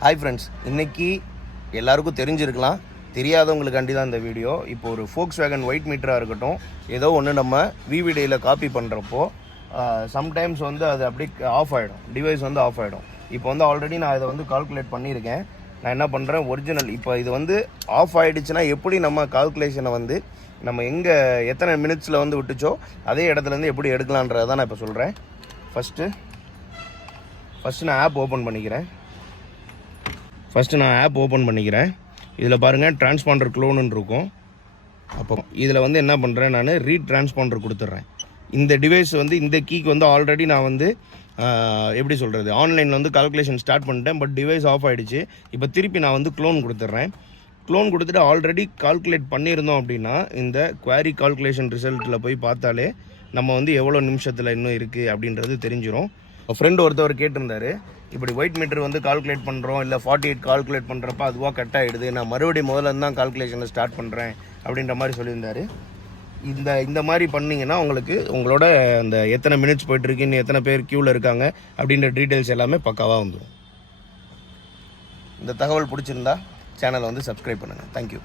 Hi friends, இன்றைக்கி எல்லாருக்கும் தெரிஞ்சிருக்கலாம், தெரியாதவங்களுக்காண்டி தான் இந்த வீடியோ. இப்போ ஒரு Volkswagen ஒயிட் மீட்டராக இருக்கட்டும், ஏதோ ஒன்று நம்ம VVDயில் காப்பி பண்ணுறப்போ சம்டைம்ஸ் வந்து அது அப்படி ஆஃப் ஆகிடும், டிவைஸ் வந்து ஆஃப் ஆகிடும். இப்போ வந்து ஆல்ரெடி நான் இதை வந்து கால்குலேட் பண்ணியிருக்கேன். நான் என்ன பண்ணுறேன், ஒரிஜினல் இப்போ இது வந்து ஆஃப் ஆகிடுச்சுன்னா எப்படி நம்ம கால்குலேஷனை வந்து நம்ம எங்கே எத்தனை மினிட்ஸில் வந்து விட்டுச்சோ அதே இடத்துலேருந்து எப்படி எடுக்கலான்றதை தான் நான் இப்போ சொல்கிறேன். ஃபஸ்ட்டு நான் ஆப் ஓப்பன் பண்ணிக்கிறேன். இதில் பாருங்கள், டிரான்ஸ்பாண்டர் க்ளோனுன்னு இருக்கும். அப்போ இதில் வந்து என்ன பண்ணுறேன், நான் ரீட் டிரான்ஸ்பாண்டர் கொடுத்துட்றேன். இந்த டிவைஸ் வந்து இந்த கீக்கு வந்து ஆல்ரெடி நான் வந்து எப்படி சொல்கிறது, ஆன்லைனில் வந்து கால்குலேஷன் ஸ்டார்ட் பண்ணிட்டேன். பட் டிவைஸ் ஆஃப் ஆகிடுச்சு. இப்போ திருப்பி நான் வந்து க்ளோன் கொடுத்துட்றேன். க்ளோன் கொடுத்துட்டு ஆல்ரெடி கால்குலேட் பண்ணியிருந்தோம் அப்படின்னா இந்த குவாரி கால்குலேஷன் ரிசல்ட்டில் போய் பார்த்தாலே நம்ம வந்து எவ்வளோ நிமிஷத்தில் இன்னும் இருக்குது அப்படின்றது தெரிஞ்சிடும். ஃப்ரெண்டு ஒருத்தவர் கேட்டிருந்தாரு, இப்படி ஒயிட் மீட்டர் வந்து கால்குலேட் பண்ணுறோம், இல்லை 48 கால்குலேட் பண்ணுறப்ப அதுவாக கட் ஆகிடுது, நான் மறுபடியும் முதல்ல தான் கால்குலேஷனை ஸ்டார்ட் பண்ணுறேன் அப்படின்ற மாதிரி சொல்லியிருந்தாரு. இந்த மாதிரி பண்ணிங்கன்னா உங்களுக்கு உங்களோட அந்த எத்தனை மினிட்ஸ் போயிட்டுருக்கு, இன்னும் எத்தனை பேர் க்யூவில் இருக்காங்க அப்படின்ற டீட்டெயில்ஸ் எல்லாமே பக்காவாக வந்துடும். இந்த தகவல் பிடிச்சிருந்தா சேனலை வந்து சப்ஸ்கிரைப் பண்ணுங்கள். தேங்க்யூ.